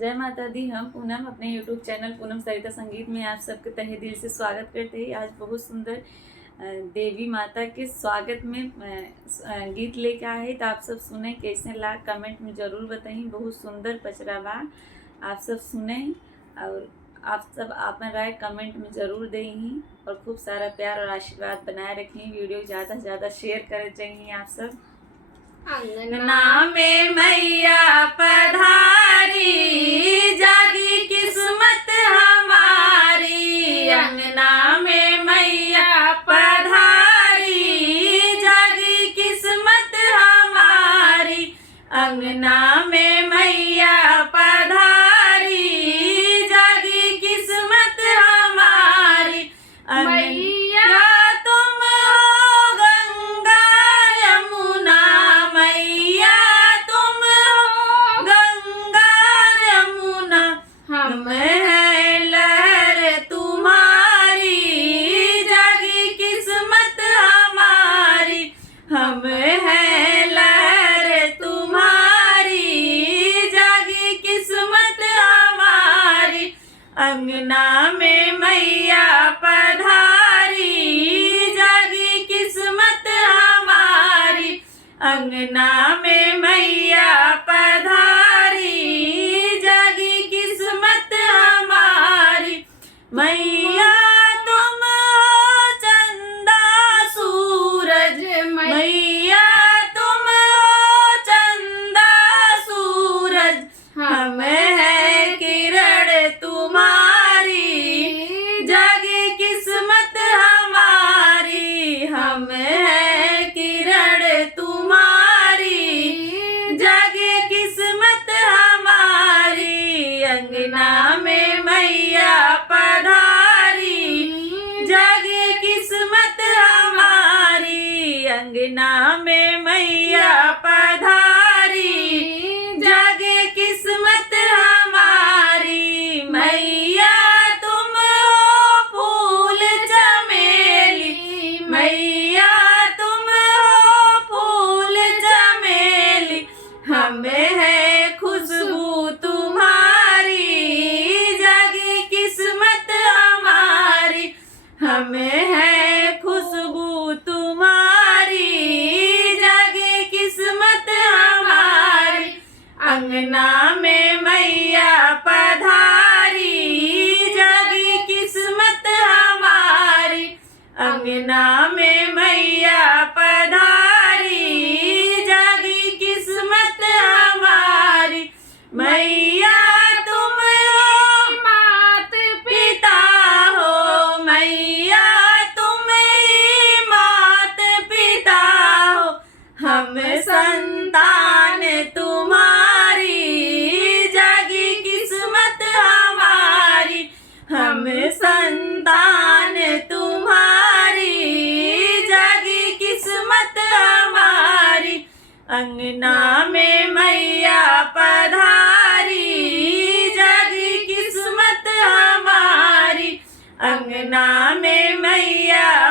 जय माता दी। हम पूनम अपने YouTube चैनल पूनम सरिता संगीत में आप सबके तहे दिल से स्वागत करते हैं। आज बहुत सुंदर देवी माता के स्वागत में गीत लेके आए हैं, तो आप सब सुने कैसे ला कमेंट में ज़रूर बताइए। बहुत सुंदर पचरा बा, आप सब सुने और आप सब अपना राय कमेंट में ज़रूर दें और खूब सारा प्यार और आशीर्वाद बनाए रखें। वीडियो ज़्यादा से ज़्यादा शेयर करे चाहिए आप सब। अंगना में मैया पधारी, जागी किस्मत हमारी। अंगना में मैया पधारी, जागी किस्मत हमारी। अंगना में मैया पधारी, जागी किस्मत हमारी। मैया तुम हो गंगा यमुना, मैया तुम हो गंगा यमुना। हम हैं लहर तुम्हारी, जागी किस्मत हमारी। हम हैं लहर तुम्हारी, जागी किस्मत हमारी। अंगना में मैया पधारी, जागी किस्मत हमारी। अंगना में मैया पधारी, जागी किस्मत हमारी। मैया तुम हो चंदा सूरज, मैया तुम हो चंदा सूरज। हम है किरण तुम्हारी, जागी किस्मत हमारी। हम है किरण तुम्हारी, जागी किस्मत हमारी। अंगना में मैया पधारी, जागी किस्मत हमारी। अंगना में मैया पधारी, जागे किस्मत हमारी। मैया तुम हो फूल चमेली, मैया तुम हो फूल चमेली। हमें है खुशबू तुम्हारी, जागी किस्मत हमारी। हमें है खुशबू तुम्हारी, जागी किस्मत हमारी। अंगना में मैया पधारी, जागी किस्मत हमारी। अंगना में मैया पधारी, जागी किस्मत हमारी। मैया तुम हो मात पिता हो, मैया तुम ही मात पिता हो। हम संतान तुम्हारी, जागी किस्मत हमारी। हम संतान तुम्हारी, जागी किस्मत हमारी। अंगना में मैया पधारी, जागी किस्मत हमारी। अंगना में मैया